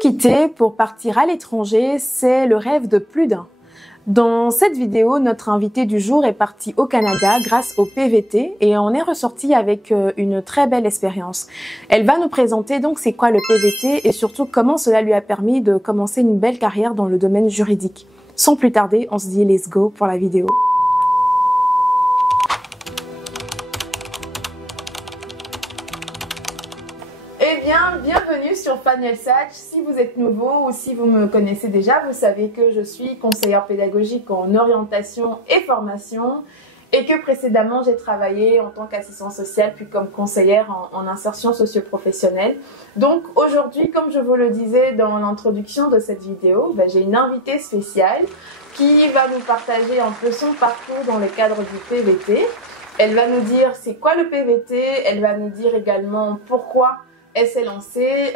quitter pour partir à l'étranger, c'est le rêve de plus d'un. Dans cette vidéo, notre invitée du jour est partie au Canada grâce au PVT et on est ressorti avec une très belle expérience. Elle va nous présenter donc c'est quoi le PVT et surtout comment cela lui a permis de commencer une belle carrière dans le domaine juridique. Sans plus tarder, on se dit let's go pour la vidéo. Eh bien, bienvenue sur Faniel Satch. Si vous êtes nouveau ou si vous me connaissez déjà, vous savez que je suis conseillère pédagogique en orientation et formation et que précédemment j'ai travaillé en tant qu'assistante sociale puis comme conseillère en insertion socio-professionnelle. Donc aujourd'hui, comme je vous le disais dans l'introduction de cette vidéo, j'ai une invitée spéciale qui va nous partager un peu son parcours dans le cadre du PVT. Elle va nous dire c'est quoi le PVT, elle va nous dire également pourquoi elle s'est lancée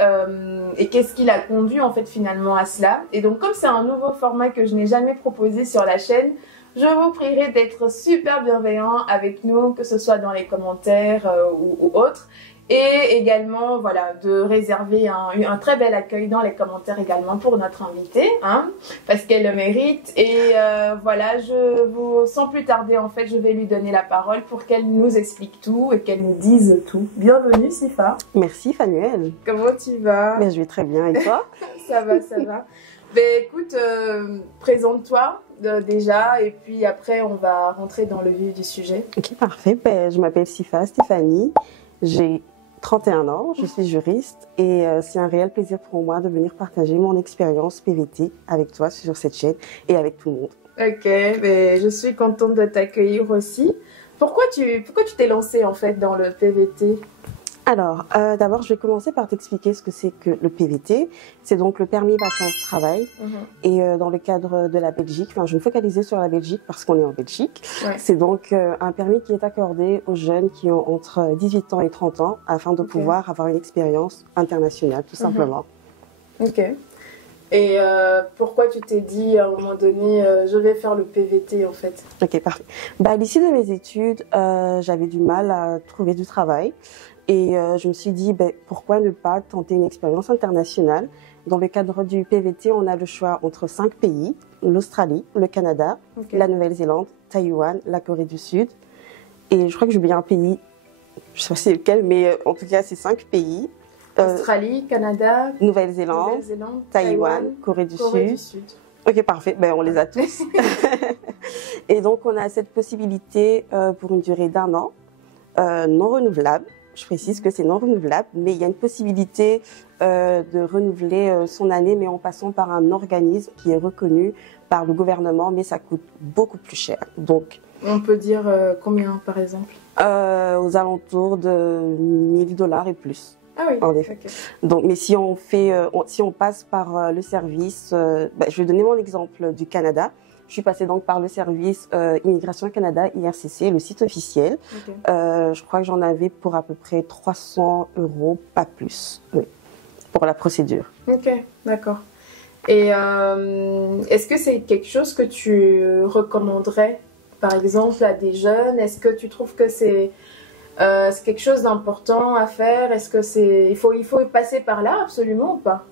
et qu'est-ce qui l'a conduit en fait finalement à cela. Et donc comme c'est un nouveau format que je n'ai jamais proposé sur la chaîne, je vous prierai d'être super bienveillant avec nous, que ce soit dans les commentaires ou autres. Et également voilà, de réserver un très bel accueil dans les commentaires également pour notre invitée, hein, parce qu'elle le mérite. Et voilà, sans plus tarder en fait, je vais lui donner la parole pour qu'elle nous explique tout et qu'elle nous dise tout. Bienvenue Sifa. Merci Fanuel. Comment tu vas? Je vais très bien et toi? Ça va, ça va. Écoute, présente-toi déjà et puis après on va rentrer dans le vif du sujet. Ok, parfait. Je m'appelle Sifa Stéphanie, j'ai 31 ans, je suis juriste et c'est un réel plaisir pour moi de venir partager mon expérience PVT avec toi sur cette chaîne et avec tout le monde. Ok, je suis contente de t'accueillir aussi. Pourquoi tu t'es lancée en fait dans le PVT? Alors, d'abord, je vais commencer par t'expliquer ce que c'est que le PVT. C'est donc le permis vacances-travail. Et dans le cadre de la Belgique, je vais me focaliser sur la Belgique parce qu'on est en Belgique. Ouais. C'est donc un permis qui est accordé aux jeunes qui ont entre 18 ans et 30 ans afin de pouvoir avoir une expérience internationale, tout simplement. Ok. Et pourquoi tu t'es dit à un moment donné, je vais faire le PVT en fait? Ok, parfait. À l'issue de mes études, j'avais du mal à trouver du travail. Et je me suis dit, pourquoi ne pas tenter une expérience internationale? Dans le cadre du PVT, on a le choix entre 5 pays, l'Australie, le Canada, la Nouvelle-Zélande, Taïwan, la Corée du Sud. Et je crois que j'ai oublié un pays, je ne sais pas c'est lequel, mais en tout cas, c'est 5 pays. Australie, Canada, Nouvelle-Zélande, Taïwan, Corée du Sud. Ok, parfait. On les a tous. Et donc, on a cette possibilité pour une durée d'1 an, non renouvelable. Je précise que c'est non renouvelable, mais il y a une possibilité de renouveler son année, mais en passant par un organisme qui est reconnu par le gouvernement, mais ça coûte beaucoup plus cher. Donc, on peut dire combien par exemple? Aux alentours de $1000 et plus. Ah oui. En effet. Okay. Donc, mais si on passe par le service, je vais donner mon exemple du Canada. Je suis passée donc par le service Immigration Canada, IRCC, le site officiel. Je crois que j'en avais pour à peu près 300 €, pas plus, oui, pour la procédure. Ok, d'accord. Et est-ce que c'est quelque chose que tu recommanderais, par exemple, à des jeunes? Est-ce que tu trouves que c'est quelque chose d'important à faire? Est-ce que il faut passer par là absolument ou pas?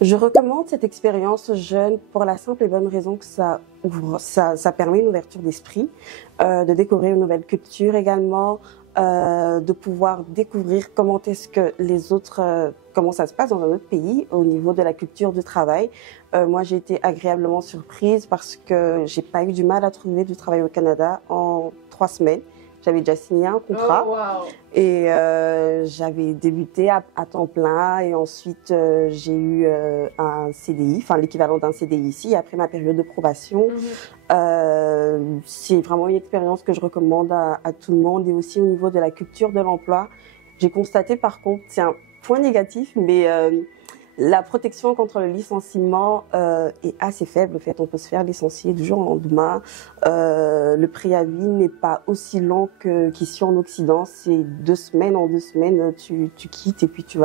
Je recommande cette expérience aux jeunes pour la simple et bonne raison que ça permet une ouverture d'esprit, de découvrir une nouvelle culture également, de pouvoir découvrir comment est-ce que les autres, comment ça se passe dans un autre pays au niveau de la culture du travail. Moi, j'ai été agréablement surprise parce que j'ai pas eu du mal à trouver du travail au Canada en 3 semaines. J'avais déjà signé un contrat et j'avais débuté à temps plein et ensuite j'ai eu un CDI, enfin l'équivalent d'un CDI ici après ma période de probation. C'est vraiment une expérience que je recommande à tout le monde et aussi au niveau de la culture de l'emploi. J'ai constaté par contre, c'est un point négatif, mais la protection contre le licenciement est assez faible. En fait, on peut se faire licencier du jour au lendemain. Le préavis n'est pas aussi long qu'ici en Occident. C'est 2 semaines. En 2 semaines, tu quittes et puis tu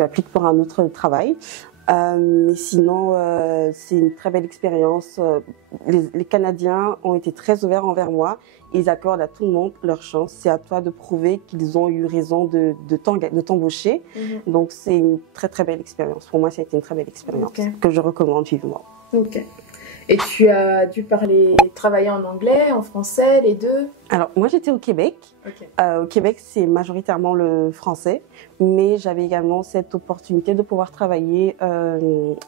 appliques pour un autre travail. Mais sinon, c'est une très belle expérience. Les Canadiens ont été très ouverts envers moi. Ils accordent à tout le monde leur chance. C'est à toi de prouver qu'ils ont eu raison de t'embaucher. Donc, c'est une très, très belle expérience. Pour moi, ça a été une très belle expérience que je recommande vivement. Ok. Et tu as dû travailler en anglais, en français, les deux? Alors, moi, j'étais au Québec. Au Québec, c'est majoritairement le français, mais j'avais également cette opportunité de pouvoir travailler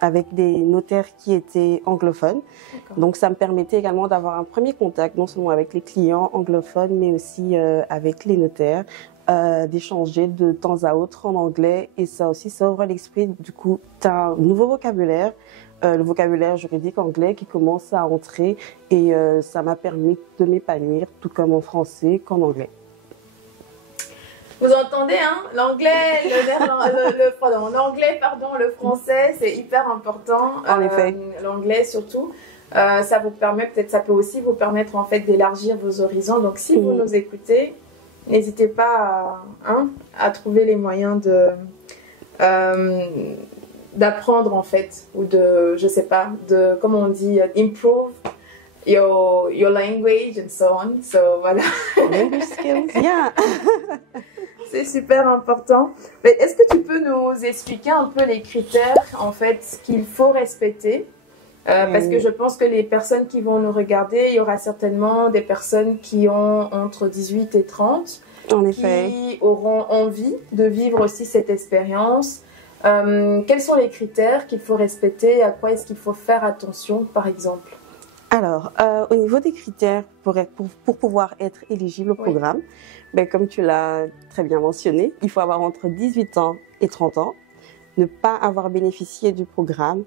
avec des notaires qui étaient anglophones. Donc, ça me permettait également d'avoir un premier contact, non seulement avec les clients anglophones, mais aussi avec les notaires, d'échanger de temps à autre en anglais. Et ça aussi, ça ouvre l'esprit. Du coup, tu as un nouveau vocabulaire. Le vocabulaire juridique anglais qui commence à entrer et ça m'a permis de m'épanouir tout comme en français qu'en anglais. Vous entendez, hein? L'anglais, le français, c'est hyper important. En effet. L'anglais surtout. Ça vous permet, ça peut aussi vous permettre en fait d'élargir vos horizons. Donc si vous nous écoutez, n'hésitez pas à trouver les moyens d'apprendre en fait, ou je sais pas, comment on dit, improve your language and so on. So voilà. Yeah. C'est super important. Mais est-ce que tu peux nous expliquer un peu les critères en fait qu'il faut respecter? Parce que je pense que les personnes qui vont nous regarder, il y aura certainement des personnes qui ont entre 18 et 30, en effet, qui auront envie de vivre aussi cette expérience. Quels sont les critères qu'il faut respecter? À quoi est-ce qu'il faut faire attention, par exemple? Alors, au niveau des critères pour pouvoir être éligible au programme, comme tu l'as très bien mentionné, il faut avoir entre 18 ans et 30 ans, ne pas avoir bénéficié du programme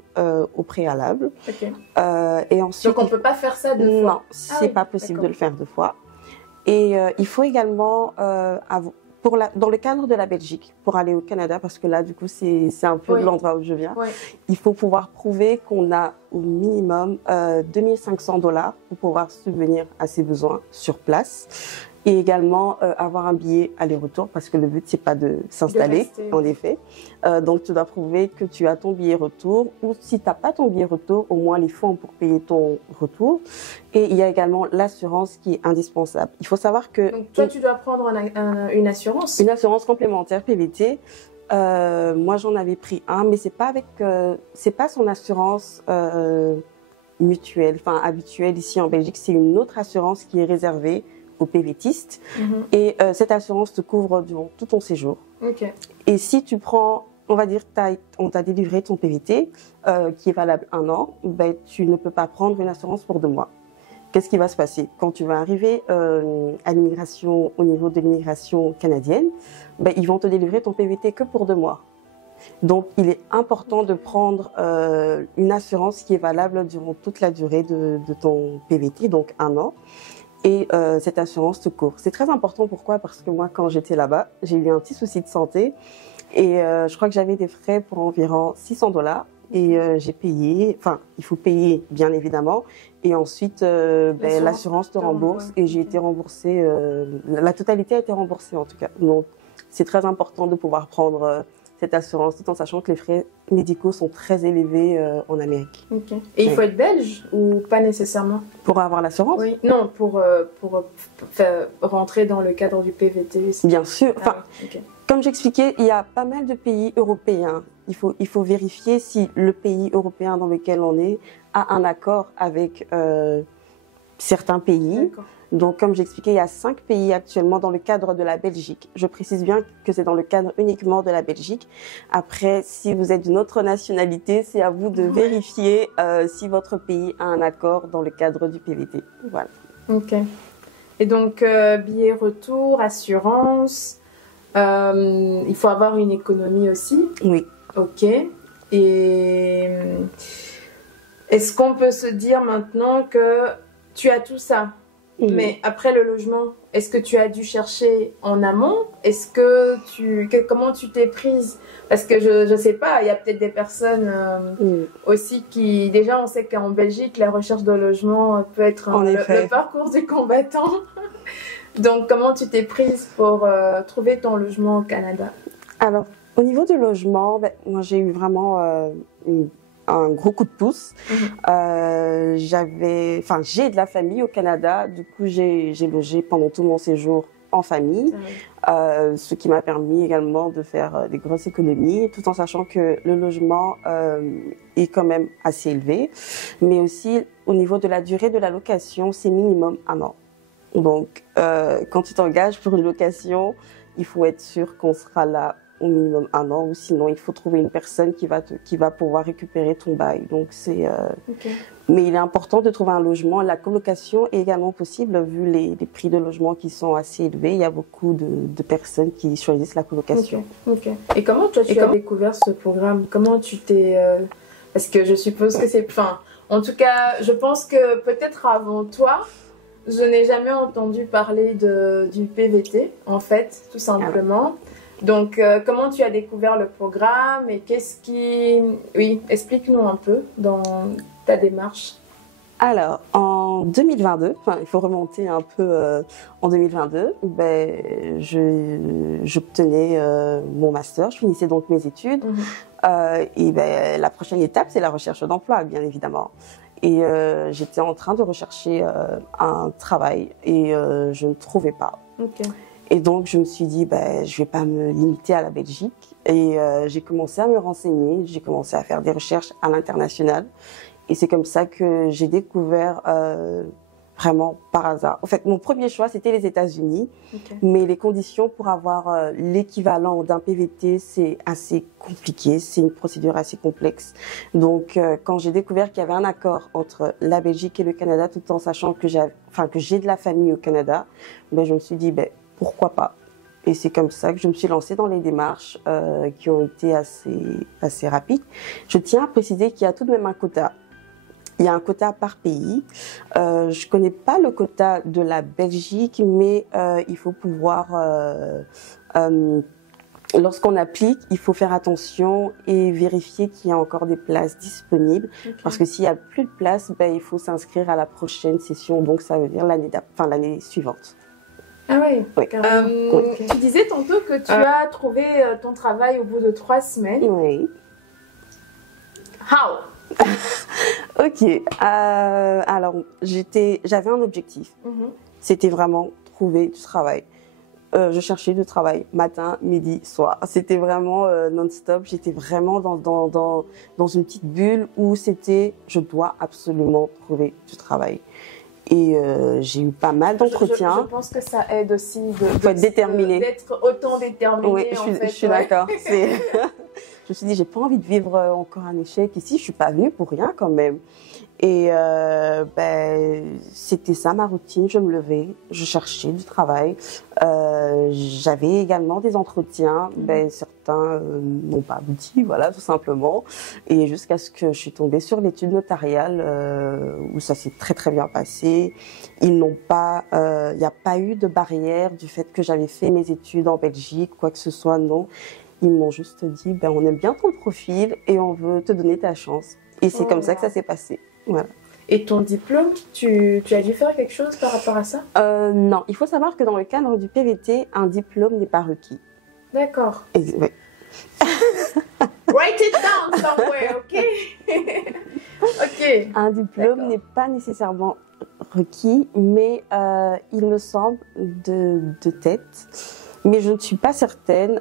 au préalable. Et ensuite, donc, on ne peut pas faire ça deux fois? Non, c'est pas possible de le faire deux fois. Et il faut également dans le cadre de la Belgique, pour aller au Canada, parce que là, du coup, c'est un peu l'endroit où je viens, il faut pouvoir prouver qu'on a au minimum 2500 $ pour pouvoir subvenir à ses besoins sur place. Et également avoir un billet aller-retour, parce que le but, c'est pas de s'installer, en effet. Donc, tu dois prouver que tu as ton billet retour, ou si tu n'as pas ton billet retour, au moins les fonds pour payer ton retour. Et il y a également l'assurance qui est indispensable. Il faut savoir que... Donc, toi, tu dois prendre une assurance? Une assurance complémentaire PVT. Moi, j'en avais pris un, mais c'est pas son assurance mutuelle, enfin habituelle ici en Belgique. C'est une autre assurance qui est réservée aux PVTistes. Et cette assurance te couvre durant tout ton séjour. Et si tu prends, on va dire, on t'a délivré ton PVT qui est valable 1 an, tu ne peux pas prendre une assurance pour 2 mois. Qu'est-ce qui va se passer? Quand tu vas arriver à l'immigration, au niveau de l'immigration canadienne, ils vont te délivrer ton PVT que pour 2 mois. Donc, il est important de prendre une assurance qui est valable durant toute la durée de ton PVT, donc 1 an. Et cette assurance te couvre. C'est très important. Pourquoi? Parce que moi, quand j'étais là-bas, j'ai eu un petit souci de santé et je crois que j'avais des frais pour environ 600 $ et j'ai payé. Enfin, il faut payer bien évidemment. Et ensuite, l'assurance te rembourse et j'ai été remboursée. La totalité a été remboursée en tout cas. Donc, c'est très important de pouvoir prendre cette assurance, tout en sachant que les frais médicaux sont très élevés en Amérique. Et il faut être belge ou pas nécessairement? Pour avoir l'assurance? Oui. Non, pour rentrer dans le cadre du PVT aussi. Bien sûr. Comme j'expliquais, il y a pas mal de pays européens. Il faut vérifier si le pays européen dans lequel on est a un accord avec certains pays. Donc, comme j'expliquais, il y a 5 pays actuellement dans le cadre de la Belgique. Je précise bien que c'est dans le cadre uniquement de la Belgique. Après, si vous êtes d'une autre nationalité, c'est à vous de vérifier si votre pays a un accord dans le cadre du PVT. Voilà. Et donc, billet retour, assurance, il faut avoir une économie aussi? Oui. Et est-ce qu'on peut se dire maintenant que tu as tout ça? Mais après le logement, est-ce que tu as dû chercher en amont? Comment tu t'es prise? Parce que je sais pas, il y a peut-être des personnes aussi qui... Déjà, on sait qu'en Belgique, la recherche de logement peut être le parcours du combattant. Donc, comment tu t'es prise pour trouver ton logement au Canada? Alors, Au niveau du logement, ben, moi j'ai eu vraiment un gros coup de pouce. J'ai de la famille au Canada, du coup j'ai logé pendant tout mon séjour en famille, ce qui m'a permis également de faire des grosses économies, tout en sachant que le logement est quand même assez élevé, mais aussi au niveau de la durée de la location, c'est minimum 1 an. Donc, quand tu t'engages pour une location, il faut être sûr qu'on sera là au minimum 1 an, ou sinon il faut trouver une personne qui va pouvoir récupérer ton bail. Donc c'est, mais il est important de trouver un logement. La colocation est également possible vu les prix de logement qui sont assez élevés. Il y a beaucoup de personnes qui choisissent la colocation. Et comment toi tu as découvert ce programme? Comment tu t'es parce que je suppose que c'est, enfin, en tout cas, je pense que peut-être avant toi, je n'ai jamais entendu parler du PVT, en fait, tout simplement. Donc, comment tu as découvert le programme et qu'est-ce qui... Oui, explique-nous un peu dans ta démarche. Alors, en 2022, enfin, il faut remonter un peu en 2022, ben, j'obtenais mon master, je finissais donc mes études. Et ben, la prochaine étape, c'est la recherche d'emploi, bien évidemment. Et j'étais en train de rechercher un travail et je ne trouvais pas. Et donc, je me suis dit, ben, je vais pas me limiter à la Belgique. Et j'ai commencé à me renseigner, j'ai commencé à faire des recherches à l'international. Et c'est comme ça que j'ai découvert vraiment par hasard. En fait, mon premier choix, c'était les États-Unis. Mais les conditions pour avoir l'équivalent d'un PVT, c'est assez compliqué. C'est une procédure assez complexe. Donc, quand j'ai découvert qu'il y avait un accord entre la Belgique et le Canada, tout en sachant que j'ai de la famille au Canada, ben, je me suis dit, ben, pourquoi pas? Et c'est comme ça que je me suis lancée dans les démarches qui ont été assez rapides. Je tiens à préciser qu'il y a tout de même un quota. Il y a un quota par pays. Je connais pas le quota de la Belgique, mais il faut pouvoir... lorsqu'on applique, il faut faire attention et vérifier qu'il y a encore des places disponibles. Parce que s'il y a plus de places, ben, il faut s'inscrire à la prochaine session. Donc ça veut dire l'année suivante. Ah oui. Tu disais tantôt que tu as trouvé ton travail au bout de 3 semaines. Oui. How? Ok. Alors, j'avais un objectif. C'était vraiment trouver du travail. Je cherchais du travail matin, midi, soir. C'était vraiment non-stop. J'étais vraiment dans une petite bulle où c'était je dois absolument trouver du travail. Et j'ai eu pas mal d'entretiens. Je pense que ça aide aussi d'être autant déterminé. Oui, je suis d'accord. Je me suis dit, j'ai pas envie de vivre encore un échec ici. Je suis pas venue pour rien quand même. Et ben, c'était ça ma routine. Je me levais, je cherchais du travail. J'avais également des entretiens. Ben, certains n'ont pas abouti, voilà, tout simplement. Et jusqu'à ce que je suis tombée sur l'étude notariale où ça s'est très très bien passé. Il n'y a pas eu de barrière du fait que j'avais fait mes études en Belgique, quoi que ce soit, non. Ils m'ont juste dit, ben, on aime bien ton profil et on veut te donner ta chance. Et c'est comme ça que ça s'est passé. Voilà. Et ton diplôme, tu as dû faire quelque chose par rapport à ça? Non, il faut savoir que dans le cadre du PVT, un diplôme n'est pas requis. D'accord. Oui. Write it down somewhere, ok? Ok. Un diplôme n'est pas nécessairement requis, mais il me semble de tête. Mais je ne suis pas certaine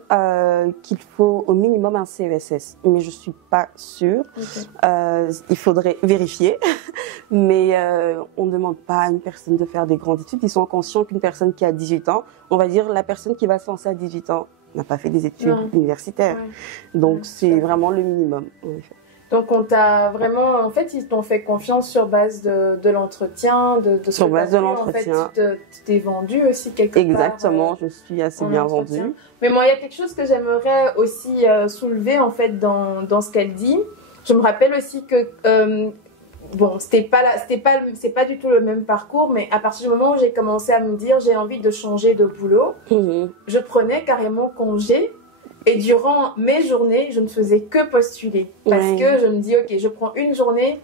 qu'il faut au minimum un CESS. Mais je suis pas sûre. Il faudrait vérifier. Mais on ne demande pas à une personne de faire des grandes études. Ils sont conscients qu'une personne qui a 18 ans, on va dire la personne qui va se lancer à 18 ans, n'a pas fait des études universitaires. Donc c'est vraiment le minimum. En effet. Donc on t'a vraiment, en fait, ils t'ont fait confiance sur base de l'entretien, sur base de l'entretien. En fait, tu t'es vendu aussi quelque part. Exactement, je suis assez bien vendue. Mais moi, il y a quelque chose que j'aimerais aussi soulever en fait dans ce qu'elle dit. Je me rappelle aussi que bon, c'est pas du tout le même parcours, mais à partir du moment où j'ai commencé à me dire j'ai envie de changer de boulot, je prenais carrément congé. Et durant mes journées, je ne faisais que postuler. Parce que je me dis, ok, je prends une journée,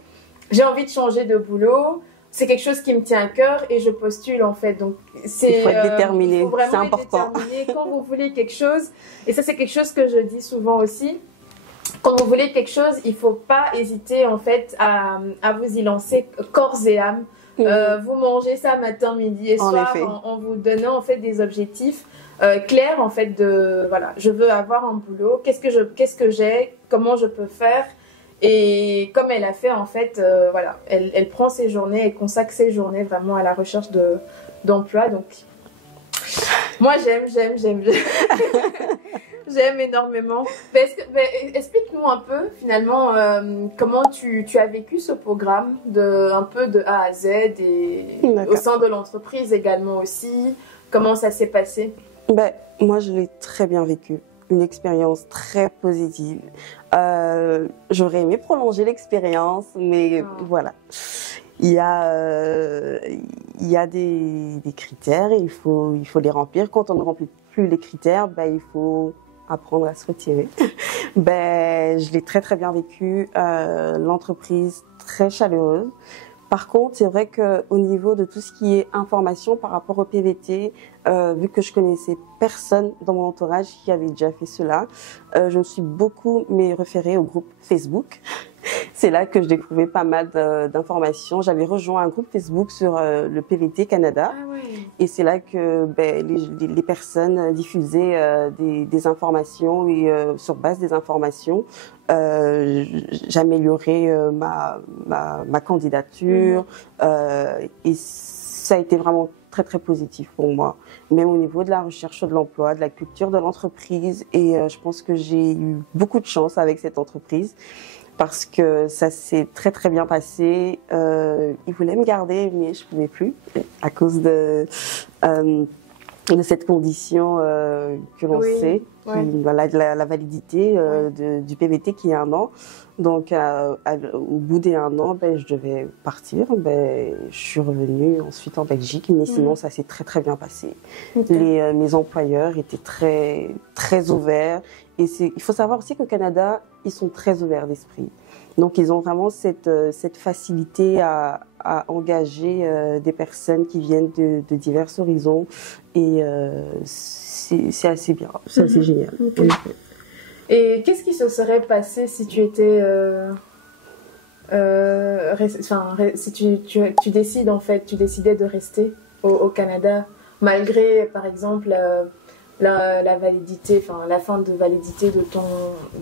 j'ai envie de changer de boulot. c'est quelque chose qui me tient à cœur et je postule en fait. Donc il faut être déterminé, c'est important. Déterminé quand vous voulez quelque chose. Et ça, c'est quelque chose que je dis souvent aussi. Quand vous voulez quelque chose, il ne faut pas hésiter en fait à vous y lancer corps et âme. Vous mangez ça matin, midi et soir en vous donnant en fait des objectifs clairs en fait de voilà, je veux avoir un boulot, qu'est-ce que j'ai, comment je peux faire. Et comme elle a fait en fait, voilà, elle prend ses journées, elle consacre ses journées vraiment à la recherche d'emploi. Donc moi j'aime j'aime énormément. Explique-nous un peu finalement comment tu as vécu ce programme un peu de A à Z et au sein de l'entreprise également aussi. Comment ça s'est passé? Moi je l'ai très bien vécu. Une expérience très positive. J'aurais aimé prolonger l'expérience, mais voilà. Il y a des critères et il faut les remplir. Quand on ne remplit plus les critères, il faut apprendre à se retirer. Je l'ai très très bien vécu. L'entreprise très chaleureuse. Par contre, c'est vrai qu'au niveau de tout ce qui est information par rapport au PVT, vu que je connaissais personne dans mon entourage qui avait déjà fait cela, je me suis beaucoup référée au groupe Facebook. C'est là que je découvrais pas mal d'informations. J'avais rejoint un groupe Facebook sur le PVT Canada. Ah oui. Et c'est là que les personnes diffusaient des informations et sur base des informations, j'améliorais ma candidature et ça a été vraiment très très positif pour moi, même au niveau de la recherche de l'emploi, de la culture de l'entreprise et je pense que j'ai eu beaucoup de chance avec cette entreprise. Parce que ça s'est très très bien passé. Ils voulaient me garder, mais je pouvais plus à cause de cette condition que l'on sait, voilà, de la validité du PVT qui est 1 an. Donc, au bout des 1 an, je devais partir. Je suis revenue ensuite en Belgique, mais sinon ça s'est très très bien passé. Mes employeurs étaient très très ouverts. Et il faut savoir aussi qu'au Canada, ils sont très ouverts d'esprit. Donc, ils ont vraiment cette facilité à engager des personnes qui viennent de divers horizons. Et c'est assez bien, c'est assez génial. Okay. Et qu'est-ce qui se serait passé si tu étais... si tu décides en fait, tu décidais de rester au Canada, malgré par exemple... la validité, la fin de validité de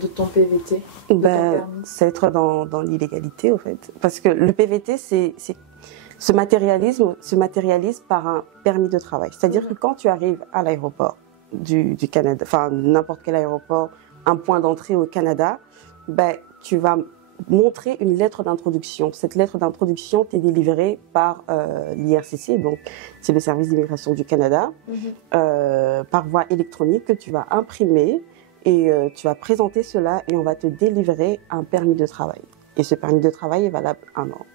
ton PVT. C'est être dans l'illégalité, au fait. Parce que le PVT, se matérialise par un permis de travail. C'est-à-dire que quand tu arrives à l'aéroport du Canada, n'importe quel aéroport, un point d'entrée au Canada, tu vas montrer une lettre d'introduction. Cette lettre d'introduction t'est délivrée par l'IRCC, donc c'est le service d'immigration du Canada, par voie électronique que tu vas imprimer et tu vas présenter cela et on va te délivrer un permis de travail. Et ce permis de travail est valable 1 an.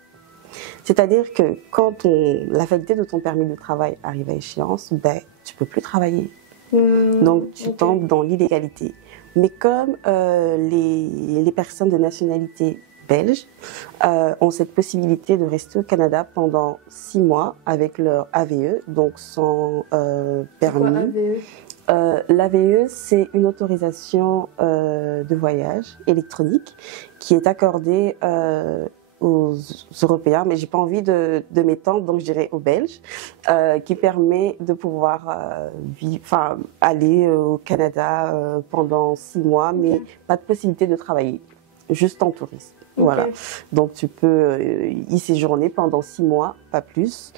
C'est-à-dire que quand la validité de ton permis de travail arrive à échéance, tu peux plus travailler. Donc tu tombes dans l'illégalité. Mais comme les personnes de nationalité belge ont cette possibilité de rester au Canada pendant 6 mois avec leur AVE, donc sans permis. L'AVE, c'est une autorisation de voyage électronique qui est accordée aux Européens, mais j'ai pas envie de m'étendre, donc je dirais aux Belges, qui permet de pouvoir aller au Canada pendant 6 mois, mais pas de possibilité de travailler, juste en tourisme. Voilà. Donc tu peux y séjourner pendant 6 mois, pas plus.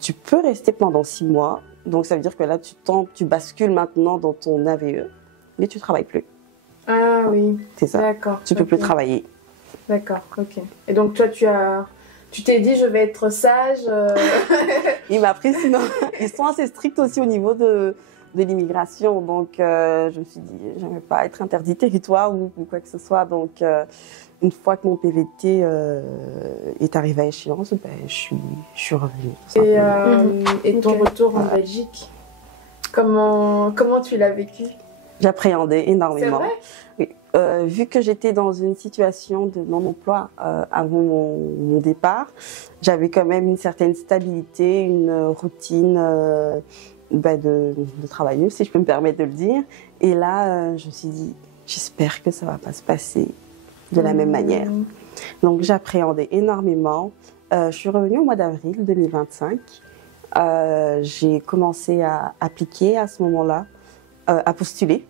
Tu peux rester pendant 6 mois, donc ça veut dire que là tu bascules maintenant dans ton AVE, mais tu travailles plus. Ah oui. C'est ça. D'accord. Tu peux plus travailler. D'accord, ok. Et donc toi, tu t'es dit, je vais être sage. Oui, mais après, sinon, ils sont assez stricts aussi au niveau de l'immigration. Donc, je me suis dit, je ne vais pas être interdit territoire ou quoi que ce soit. Donc, une fois que mon PVT est arrivé à échéance, je suis revenue. Et ton retour en Belgique, comment tu l'as vécu? J'appréhendais énormément. C'est vrai? Oui, vu que j'étais dans une situation de non-emploi avant mon départ, j'avais quand même une certaine stabilité, une routine de travailleuse, si je peux me permettre de le dire. Et là, je me suis dit, j'espère que ça va pas se passer de la même manière. Donc, j'appréhendais énormément. Je suis revenue au mois d'avril 2025. J'ai commencé à appliquer à ce moment-là, à postuler.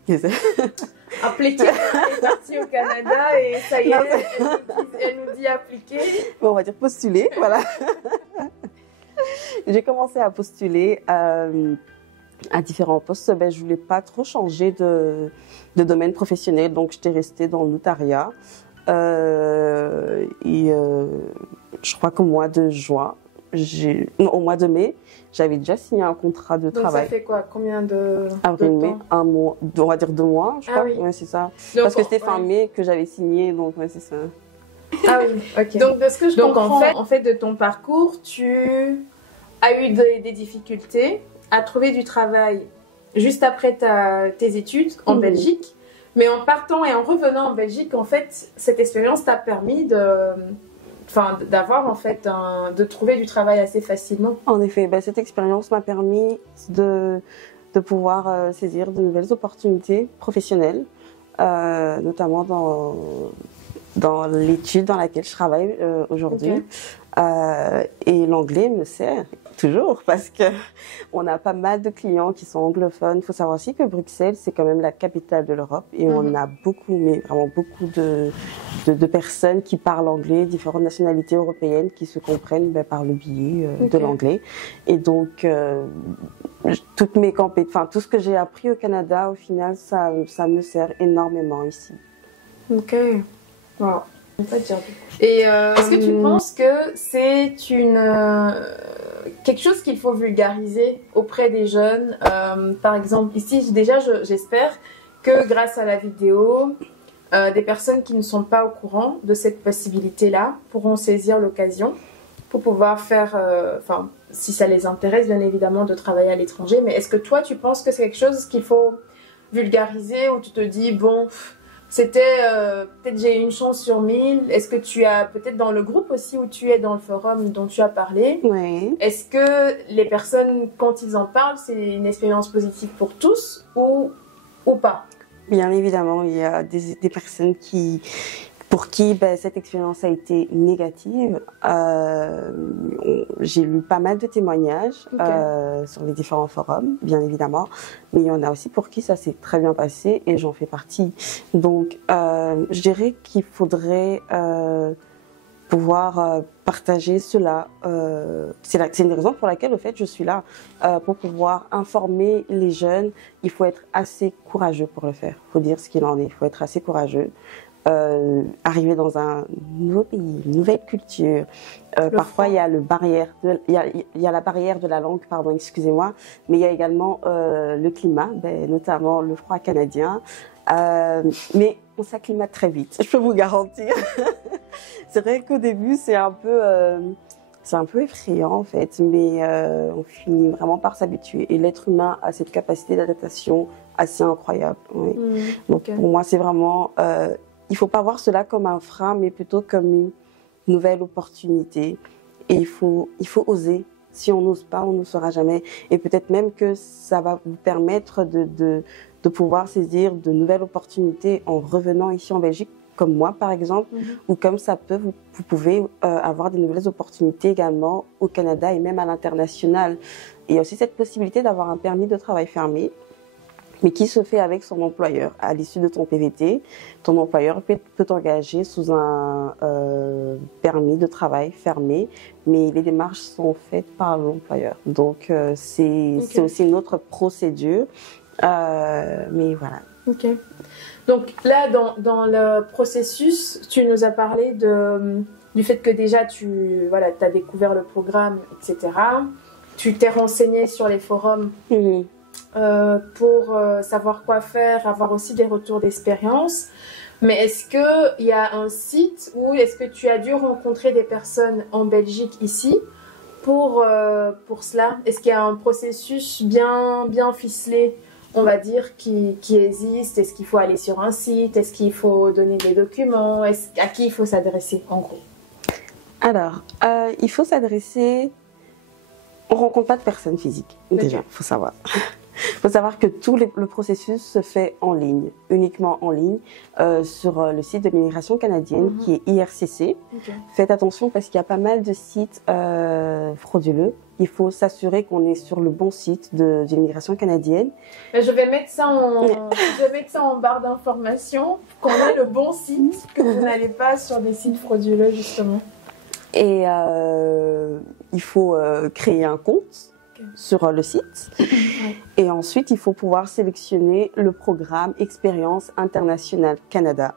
Appliquer, elle est partie au Canada et ça y est, elle nous dit appliquer. Bon, on va dire postuler, voilà. J'ai commencé à postuler à différents postes. Ben, je voulais pas trop changer de domaine professionnel, donc j'étais restée dans le notariat. Je crois qu'au mois de juin, au mois de mai, j'avais déjà signé un contrat de travail. Donc ça fait quoi? Combien de mai, un mois, on va dire 2 mois, je crois. Oui. Ouais, c'est ça. Donc, parce que c'était fin mai que j'avais signé, donc ouais, c'est ça. Ah oui, ok. Donc de ce que je comprends, en fait, de ton parcours, tu as eu des difficultés à trouver du travail juste après tes études en Belgique. Mais en partant et en revenant en Belgique, en fait, cette expérience t'a permis d'avoir en fait de trouver du travail assez facilement. En effet, cette expérience m'a permis de pouvoir saisir de nouvelles opportunités professionnelles, notamment dans l'étude dans laquelle je travaille aujourd'hui. Okay. Et l'anglais me sert toujours parce que on a pas mal de clients qui sont anglophones. Il faut savoir aussi que Bruxelles, c'est quand même la capitale de l'Europe et on a beaucoup, mais vraiment beaucoup de personnes qui parlent anglais, différentes nationalités européennes qui se comprennent par le biais de l'anglais. Et donc, toutes mes compétences, tout ce que j'ai appris au Canada, au final, ça me sert énormément ici. Ok. Wow. Et est-ce que tu penses que c'est quelque chose qu'il faut vulgariser auprès des jeunes? Par exemple, ici, déjà, j'espère que grâce à la vidéo, des personnes qui ne sont pas au courant de cette possibilité-là pourront saisir l'occasion pour pouvoir faire, si ça les intéresse, bien évidemment, de travailler à l'étranger. Mais est-ce que toi, tu penses que c'est quelque chose qu'il faut vulgariser ou tu te dis, bon... C'était peut-être j'ai une chance sur 1000. Est-ce que tu as peut-être dans le groupe aussi où tu es dans le forum dont tu as parlé? Oui. Est-ce que les personnes quand ils en parlent c'est une expérience positive pour tous ou pas? Bien évidemment, il y a des personnes pour qui cette expérience a été négative. J'ai lu pas mal de témoignages sur les différents forums, bien évidemment, mais il y en a aussi pour qui ça s'est très bien passé et j'en fais partie. Donc, je dirais qu'il faudrait pouvoir partager cela. C'est une raison pour laquelle, au fait, je suis là, pour pouvoir informer les jeunes. Il faut être assez courageux pour le faire. Il faut dire ce qu'il en est. Il faut être assez courageux. Arriver dans un nouveau pays, une nouvelle culture. Parfois, il y a la barrière de la langue, pardon, excusez-moi, mais il y a également le climat, notamment le froid canadien. Mais on s'acclimate très vite, je peux vous garantir. C'est vrai qu'au début, c'est un peu effrayant en fait, mais on finit vraiment par s'habituer. Et l'être humain a cette capacité d'adaptation assez incroyable. Oui. Donc pour moi, c'est vraiment... il ne faut pas voir cela comme un frein, mais plutôt comme une nouvelle opportunité. Et il faut oser. Si on n'ose pas, on ne saura jamais. Et peut-être même que ça va vous permettre de pouvoir saisir de nouvelles opportunités en revenant ici en Belgique, comme moi par exemple, ou comme ça peut, vous pouvez avoir des nouvelles opportunités également au Canada et même à l'international. Il y a aussi cette possibilité d'avoir un permis de travail fermé, mais qui se fait avec son employeur. À l'issue de ton PVT, ton employeur peut t'engager sous un permis de travail fermé, mais les démarches sont faites par l'employeur. Donc, c'est aussi une autre procédure, mais voilà. Ok. Donc là, dans le processus, tu nous as parlé du fait que déjà, tu as découvert le programme, etc. Tu t'es renseigné sur les forums pour savoir quoi faire, avoir aussi des retours d'expérience. Mais est-ce qu'il y a un site ou est-ce que tu as dû rencontrer des personnes en Belgique ici pour cela? Est-ce qu'il y a un processus bien ficelé on va dire, qui existent? Est-ce qu'il faut aller sur un site? Est-ce qu'il faut donner des documents? À qui il faut s'adresser, en gros? Alors, il faut s'adresser... On ne rencontre pas de personnes physiques, déjà, il faut savoir. Il faut savoir que tout le processus se fait en ligne, uniquement en ligne, sur le site de l'immigration canadienne qui est IRCC. Faites attention parce qu'il y a pas mal de sites frauduleux. Il faut s'assurer qu'on est sur le bon site de l'immigration canadienne. Mais je vais mettre ça en barre d'informations, qu'on ait le bon site, que vous n'allez pas sur des sites frauduleux, justement. Et il faut créer un compte sur le site. Et ensuite, il faut pouvoir sélectionner le programme Expérience Internationale Canada.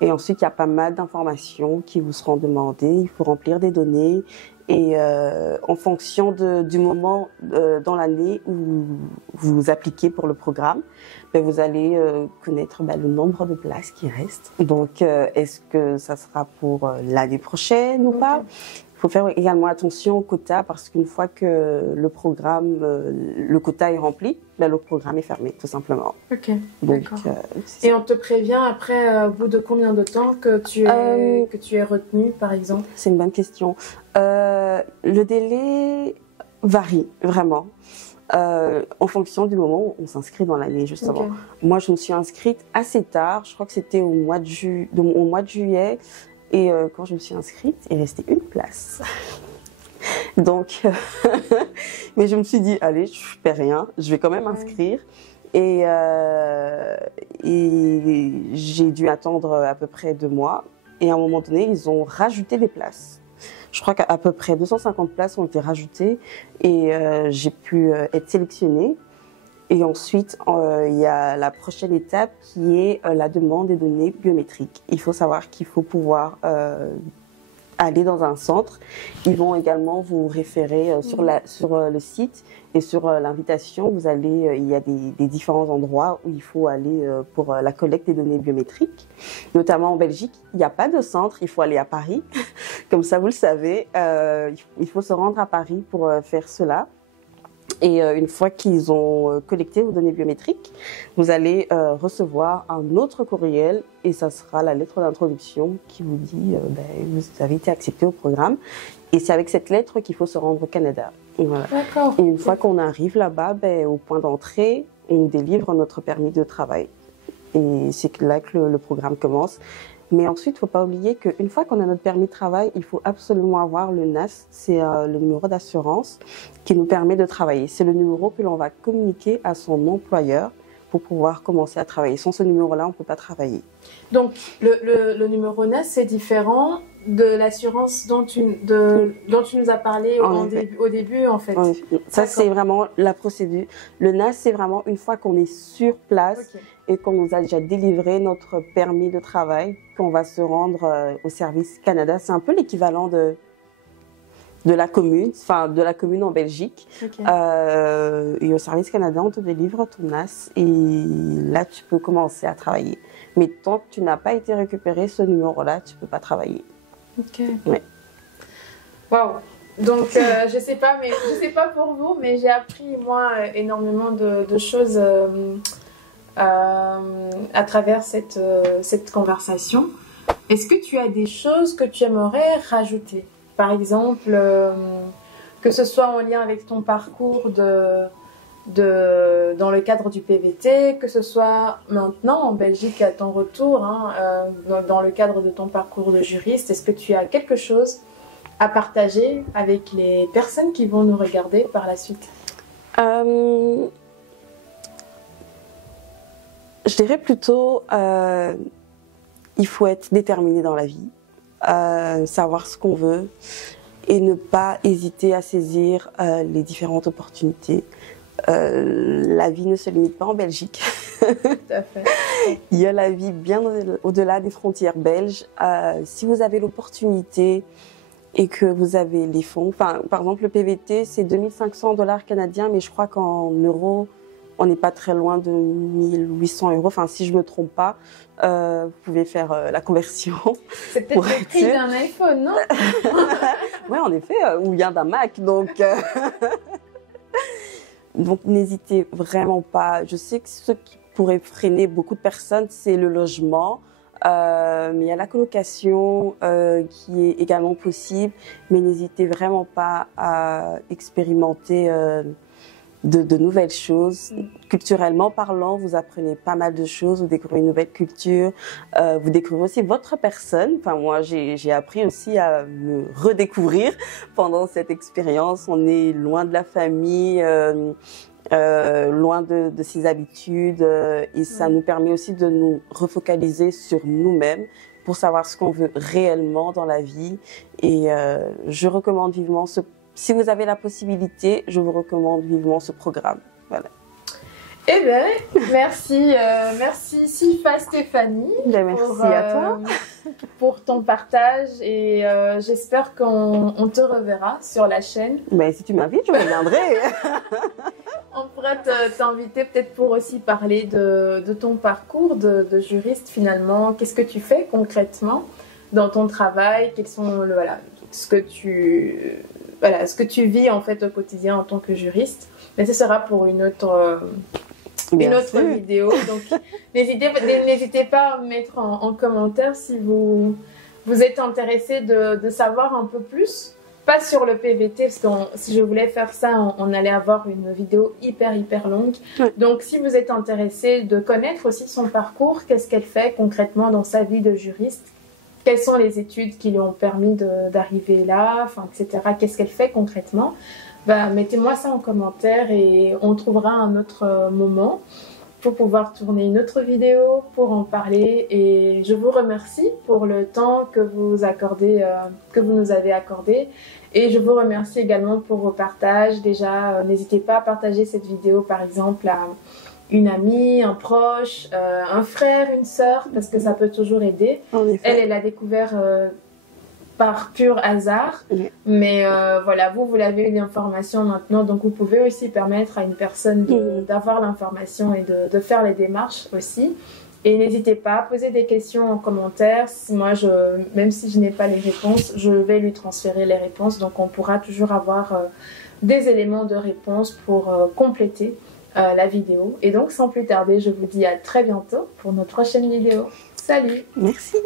Et ensuite, il y a pas mal d'informations qui vous seront demandées. Il faut remplir des données. Et en fonction du moment dans l'année où vous appliquez pour le programme, ben, vous allez connaître le nombre de places qui restent. Donc, est-ce que ça sera pour l'année prochaine ou pas? Il faut faire également attention au quota parce qu'une fois que le programme, le quota est rempli, ben, le programme est fermé, tout simplement. Ok, d'accord. Et on te prévient après, au bout de combien de temps que tu es retenu, par exemple? C'est une bonne question. Le délai varie, vraiment. En fonction du moment où on s'inscrit dans l'année, justement. Okay. Moi, je me suis inscrite assez tard. Je crois que c'était au mois de juillet. Et quand je me suis inscrite, il restait une place. Donc, mais je me suis dit, allez, je ne fais rien, je vais quand même m'inscrire. Et j'ai dû attendre à peu près 2 mois. Et à un moment donné, ils ont rajouté des places. Je crois qu'à peu près 250 places ont été rajoutées et j'ai pu être sélectionnée. Et ensuite, il y a la prochaine étape qui est la demande des données biométriques. Il faut savoir qu'il faut pouvoir aller dans un centre. Ils vont également vous référer sur le site et sur l'invitation. Vous allez, il y a des différents endroits où il faut aller pour la collecte des données biométriques. Notamment en Belgique, il n'y a pas de centre. Il faut aller à Paris. Comme ça, vous le savez, il faut se rendre à Paris pour faire cela. Et une fois qu'ils ont collecté vos données biométriques, vous allez recevoir un autre courriel et ça sera la lettre d'introduction qui vous dit vous avez été accepté au programme. Et c'est avec cette lettre qu'il faut se rendre au Canada. Et voilà. D'accord. Et une fois qu'on arrive là-bas, au point d'entrée, on nous délivre notre permis de travail. Et c'est là que le programme commence. Mais ensuite, il ne faut pas oublier qu'une fois qu'on a notre permis de travail, il faut absolument avoir le NAS, c'est le numéro d'assurance qui nous permet de travailler. C'est le numéro que l'on va communiquer à son employeur pour pouvoir commencer à travailler. Sans ce numéro-là, on ne peut pas travailler. Donc, le numéro NAS, c'est différent de l'assurance dont tu nous as parlé au début, en fait. Ça, c'est vraiment la procédure. Le NAS, c'est vraiment une fois qu'on est sur place et qu'on nous a déjà délivré notre permis de travail, qu'on va se rendre au Service Canada. C'est un peu l'équivalent de la commune, de la commune en Belgique. Et au Service Canada, on te délivre ton NAS et là, tu peux commencer à travailler. Mais tant que tu n'as pas été récupéré ce numéro-là, tu ne peux pas travailler. Ok. Ouais. Waouh. Donc, je sais pas pour vous, mais j'ai appris, moi, énormément de choses à travers cette conversation. Est-ce que tu as des choses que tu aimerais rajouter? Par exemple, que ce soit en lien avec ton parcours dans le cadre du PVT, que ce soit maintenant en Belgique à ton retour, dans le cadre de ton parcours de juriste, est-ce que tu as quelque chose à partager avec les personnes qui vont nous regarder par la suite? Je dirais plutôt, il faut être déterminé dans la vie, savoir ce qu'on veut et ne pas hésiter à saisir les différentes opportunités. La vie ne se limite pas en Belgique. Tout à fait. Il y a la vie bien au-delà des frontières belges. Si vous avez l'opportunité et que vous avez les fonds, par exemple le PVT c'est 2500 $ canadiens, mais je crois qu'en euros on n'est pas très loin de 1800 €. Enfin, si je me trompe pas, vous pouvez faire la conversion. C'est peut-être le prix d'un iPhone, non? Oui, en effet, ou bien d'un Mac. Donc, Donc n'hésitez vraiment pas. Je sais que ce qui pourrait freiner beaucoup de personnes, c'est le logement. Mais il y a la colocation qui est également possible. Mais n'hésitez vraiment pas à expérimenter de nouvelles choses. Culturellement parlant, vous apprenez pas mal de choses, vous découvrez une nouvelle culture, vous découvrez aussi votre personne. Enfin, moi, j'ai appris aussi à me redécouvrir pendant cette expérience. On est loin de la famille, loin de ses habitudes, et ça nous permet aussi de nous refocaliser sur nous-mêmes pour savoir ce qu'on veut réellement dans la vie. Et je recommande vivement si vous avez la possibilité, je vous recommande vivement ce programme. Voilà. Eh bien, merci Sifa Stéphanie. Merci à toi. Pour ton partage et j'espère qu'on te reverra sur la chaîne. Ben, si tu m'invites, je reviendrai. On pourra t'inviter peut-être pour aussi parler de ton parcours de juriste finalement. Qu'est-ce que tu fais concrètement dans ton travail? Quels sont ce que tu vis en fait au quotidien en tant que juriste. Mais ce sera pour une autre vidéo. Donc n'hésitez pas à me mettre en commentaire si vous êtes intéressé de savoir un peu plus. Pas sur le PVT, parce que si je voulais faire ça, on allait avoir une vidéo hyper longue. Ouais. Donc si vous êtes intéressé de connaître aussi son parcours, qu'est-ce qu'elle fait concrètement dans sa vie de juriste, quelles sont les études qui lui ont permis d'arriver là, enfin, etc. Qu'est-ce qu'elle fait concrètement? Mettez-moi ça en commentaire et on trouvera un autre moment pour pouvoir tourner une autre vidéo, pour en parler. Et je vous remercie pour le temps que vous nous avez accordé. Et je vous remercie également pour vos partages. Déjà, n'hésitez pas à partager cette vidéo, par exemple, à une amie, un proche, un frère, une sœur, parce que ça peut toujours aider. Elle l'a découvert par pur hasard, mais voilà, vous l'avez eu l'information maintenant, donc vous pouvez aussi permettre à une personne d'avoir l'information et de faire les démarches aussi. Et n'hésitez pas à poser des questions en commentaire. Même si je n'ai pas les réponses, je vais lui transférer les réponses, donc on pourra toujours avoir des éléments de réponse pour compléter la vidéo. Et donc, sans plus tarder, je vous dis à très bientôt pour notre prochaine vidéo. Salut! Merci!